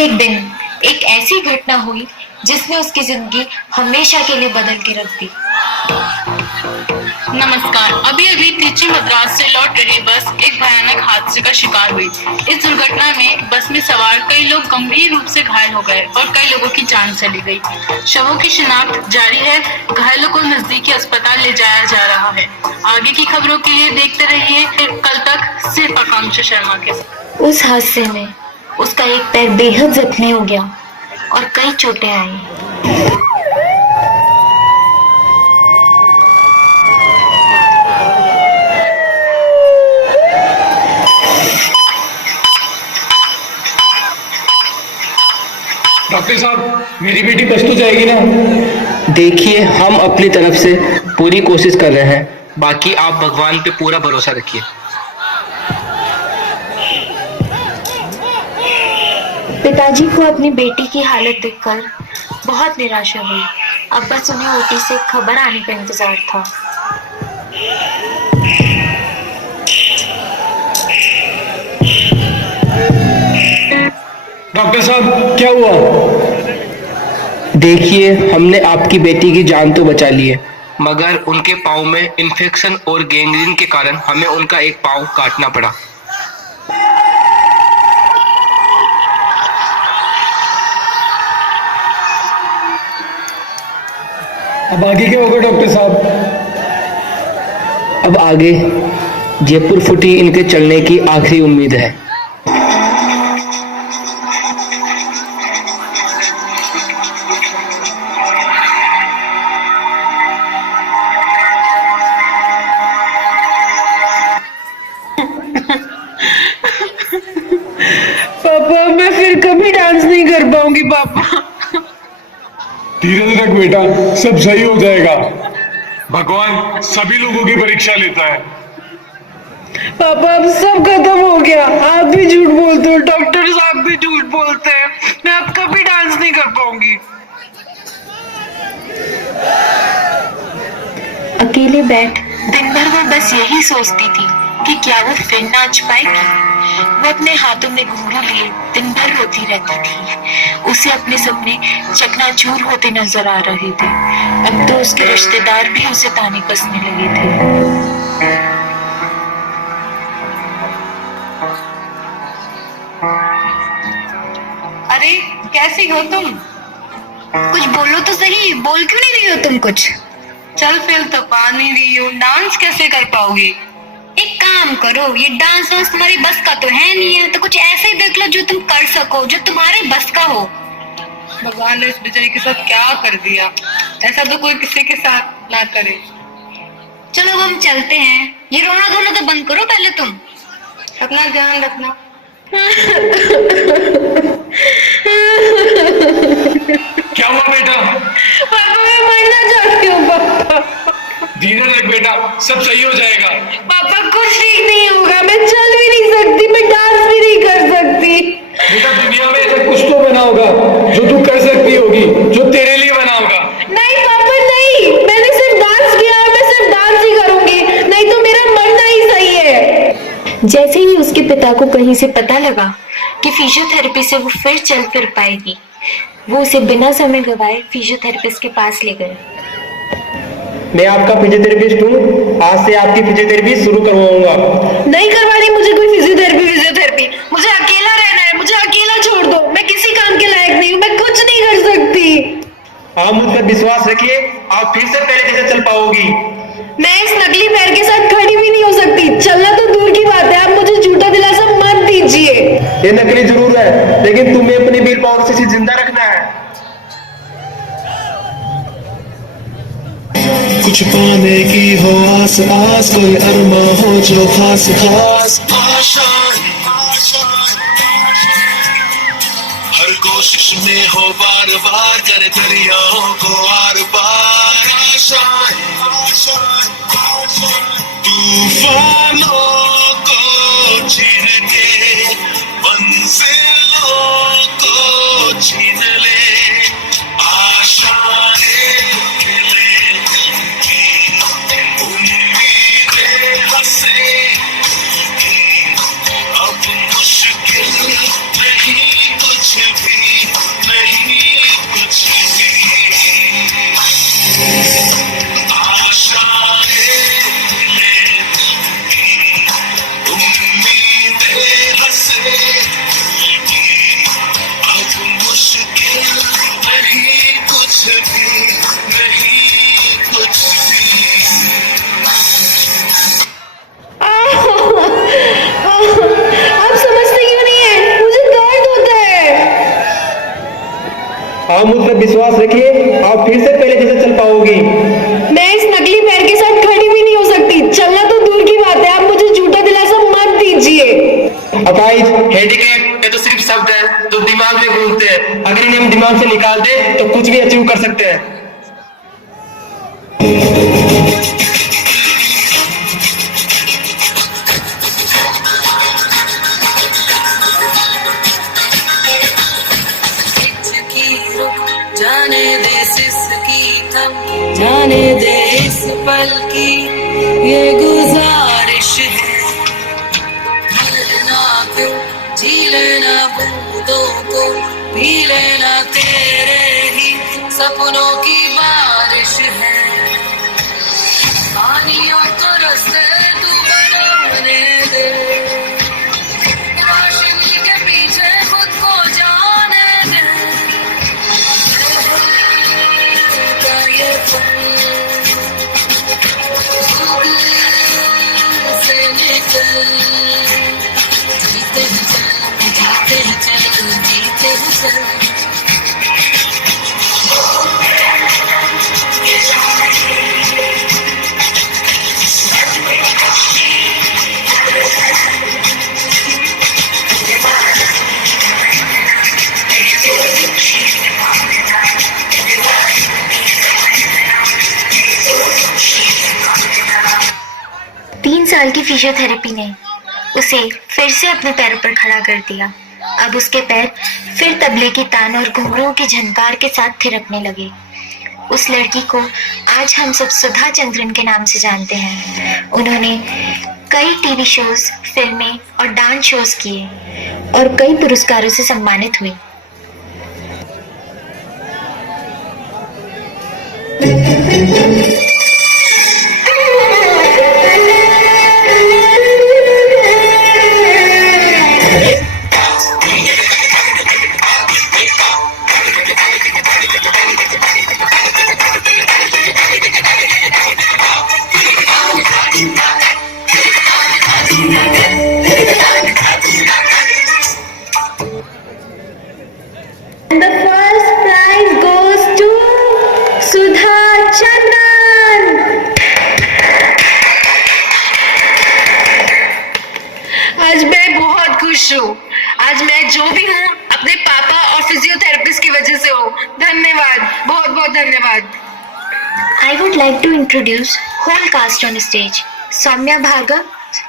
एक दिन एक ऐसी घटना हुई जिसने उसकी जिंदगी हमेशा के लिए बदल के रख दी। नमस्कार। अभी अभी त्रिची मद्रास से लौट रही बस एक भयानक हादसे का शिकार हुई। इस दुर्घटना में बस में सवार कई लोग गंभीर रूप से घायल हो गए और कई लोगों की जान चली गई। शवों की शिनाख्त जारी है। घायलों को नजदीकी अस्पताल ले जाया जा रहा है। आगे की खबरों के लिए देखते रहिए कल तक सिर्फ आकांक्षा शर्मा के साथ। उस हादसे में उसका एक पैर बेहद जख्मी हो गया और कई चोटें आई। डॉक्टर साहब, मेरी बेटी बच तो जाएगी ना? देखिए, हम अपनी तरफ से पूरी कोशिश कर रहे हैं, बाकी आप भगवान पे पूरा भरोसा रखिए। पिताजी को अपनी बेटी की हालत देखकर बहुत निराशा हुई। अब बस उन्हें ओटी से खबर आने का इंतजार था। डॉक्टर साहब, क्या हुआ? देखिए, हमने आपकी बेटी की जान तो बचा ली है, मगर उनके पाँव में इन्फेक्शन और गैंग्रीन के कारण हमें उनका एक पाँव काटना पड़ा। अब आगे क्या होगा डॉक्टर साहब? अब आगे जयपुर फुटी इनके चलने की आखिरी उम्मीद है। पापा, मैं फिर कभी डांस नहीं कर पाऊंगी पापा। धीरज रख बेटा, सब सही हो जाएगा। भगवान सभी लोगों की परीक्षा लेता है। पापा, अब सब खत्म हो गया। आप भी झूठ बोलते हो, डॉक्टर साहब भी झूठ बोलते हैं। मैं अब कभी डांस नहीं कर पाऊंगी। अकेले बैठ दिन भर वो बस यही सोचती थी कि क्या वो फिर नाच पाएगी। वो अपने हाथों में घुंघरू लिए दिन भर रोती रहती थी। उसे अपने सपने चकनाचूर होते नजर आ रहे थे। अब तो उसके रिश्तेदार भी उसे ताने कसने लगे थे। अरे, कैसी हो तुम? कुछ बोलो तो सही, बोल क्यों नहीं रही हो तुम कुछ? चल फिर तो पा नहीं रही हो, डांस कैसे कर पाओगी? एक काम करो, ये डांस वांस तुम्हारी बस का तो है नहीं है, तो कुछ ऐसे ही देख लो जो तुम कर सको, जो तुम्हारे बस का हो। भगवान ने इस बेचारी के साथ क्या कर दिया? ऐसा तो कोई किसी के साथ ना करे। चलो अब हम चलते हैं। ये रोना धोना तो बंद करो पहले तुम। अपना ध्यान रखना। क्या हुआ बेटा? पापा, मैं मरना चाहती हूँ पापा। धीरज रख बेटा, सब सही हो जाएगा। पापा, कुछ ठीक नहीं होगा। मैं चल भी नहीं सकती, मैं डांस भी नहीं कर सकती। बेटा, दुनिया में ऐसा कुछ तो बना होगा जो तू कर सकती होगी, जो तेरे लिए बना होगा। नहीं पापा, नहीं। मैंने सिर्फ डांस किया, मैं सिर्फ डांस ही करूंगी, नहीं तो मेरा मरना ही सही है। जैसे ही उसके पिता को कहीं से पता लगा कि फिजियोथेरेपी से वो फिर चल फिर पाएगी, वो उसे बिना समय गवाए फिजियोथेरेपिस्ट के पास ले गए। मैं आपका फिजियोथेरेपिस्ट हूँ, आज से आपकी फिजियोथेरेपी शुरू करवाऊंगा। नहीं करवानी मुझे कोई फिजियोथेरेपी। मुझे अकेला रहना है, मुझे अकेला छोड़ दो। मैं किसी काम के लायक नहीं हूँ, मैं कुछ नहीं कर सकती। आप मुझ पर विश्वास रखिए, आप फिर से पहले जैसे चल पाओगी। मैं इस नकली पैर के साथ खड़ी भी नहीं हो सकती। चलना तो दूर की बात है, आप मुझे झूठा दिलासा मत दीजिए। ये नकली जरूर है, लेकिन तुम्हें अपनी विल पावर से इसे जिंदा रखना है। कुछ पाने की हो आस आस, कोई अरमा हो जो खास खास। हर कोशिश में हो बार बार, कर दरियाओं को आर पार। तूफानों को छीन के मंजिलों को छीन ले। आशाएं खिले दिल की, उम्मीदें हंसे की। अब मुश्किल नहीं कुछ भी। विश्वास रखिए, आप फिर से पहले जैसे चल पाओगी। मैं इस नकली पैर के साथ खड़ी भी नहीं हो सकती। चलना तो दूर की बात है, आप मुझे झूठा दिलासा मत दीजिए। अकाइज, हैंडीकैप ये तो सिर्फ शब्द है जो दिमाग में घूमते हैं। अगर इन्हें हम दिमाग से निकाल दें तो कुछ भी अचीव कर सकते हैं। जाने दे सिसकी थम, जाने दे इस पल की ये गुजारिश है। मरना क्यों, जी लेना बूंदों को, पी लेना तेरे ही सपनों की बारिश है। पानियों को रस्ते तू बनाने दे, रोशनी के पीछे खुद को जाने दे। ये पल से निकल, जीते ही चल, जीते ही चल, जीते ही चल। 3 साल की फिजियोथेरेपी ने उसे फिर से अपने पैरों पर खड़ा कर दिया। अब उसके पैर फिर तबले की तान और घुंघरूओं की झनकार के साथ थिरकने लगे। उस लड़की को आज हम सब सुधा चंद्रन के नाम से जानते हैं। उन्होंने कई टीवी शोज, फिल्में और डांस शोज किए और कई पुरस्कारों से सम्मानित हुई। And the first prize goes to Sudha Chandran. आज मैं बहुत खुश हूँ। आज मैं जो भी हूँ अपने पापा और फिजियोथेरेपिस्ट की वजह से हूँ। धन्यवाद, बहुत बहुत धन्यवाद। I would like to introduce whole cast on stage. Soumya Bhargav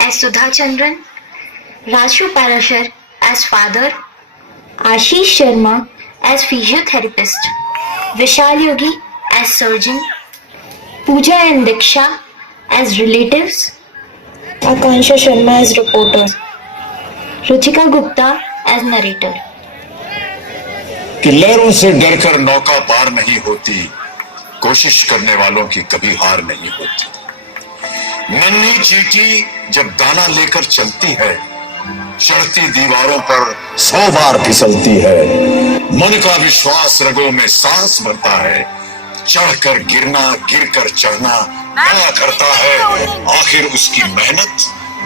as Sudha Chandran, Rashu Parashar as father, Ashish Sharma as physiotherapist, Vishal Yogi as surgeon, Pooja and Diksha as relatives, Akansha Sharma as reporter, Ruchika Gupta as narrator. कि लहरों से डरकर नौका पार नहीं होती, कोशिश करने वालों की कभी हार नहीं होती। नन्ही चींटी जब दाना लेकर चलती है, चढ़ती दीवारों पर 100 बार फिसलती है। मन का विश्वास रगों में सांस भरता है, चढ़कर गिरना, गिरकर चढ़ना बड़ा करता है। आखिर उसकी मेहनत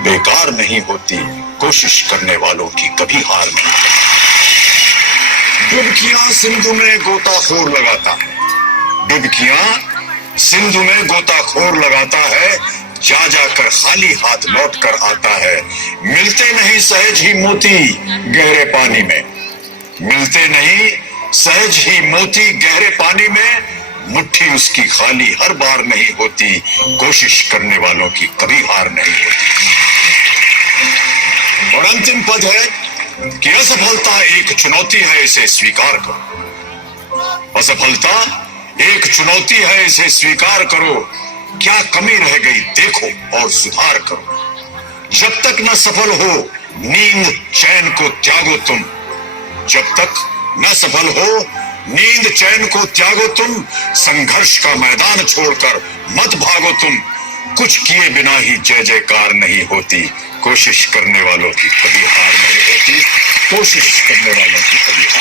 बेकार नहीं होती, कोशिश करने वालों की कभी हार नहीं होती। डुबकियां सिंधु में गोताखोर लगाता है, डुबकियां सिंधु में गोताखोर लगाता है, जा जाकर खाली हाथ लौट कर आता है। मिलते नहीं सहज ही मोती गहरे पानी में, मिलते नहीं सहज ही मोती गहरे पानी में। मुट्ठी उसकी खाली हर बार नहीं होती, कोशिश करने वालों की कभी हार नहीं होती। और अंतिम पद है कि असफलता एक चुनौती है, इसे स्वीकार करो। असफलता एक चुनौती है, इसे स्वीकार करो। क्या कमी रह गई देखो और सुधार करो। जब तक न सफल हो नींद चैन को त्यागो तुम, जब तक न सफल हो नींद चैन को त्यागो तुम। संघर्ष का मैदान छोड़कर मत भागो तुम, कुछ किए बिना ही जय जयकार नहीं होती। कोशिश करने वालों की कभी हार नहीं होती, कोशिश करने वालों की कभी हार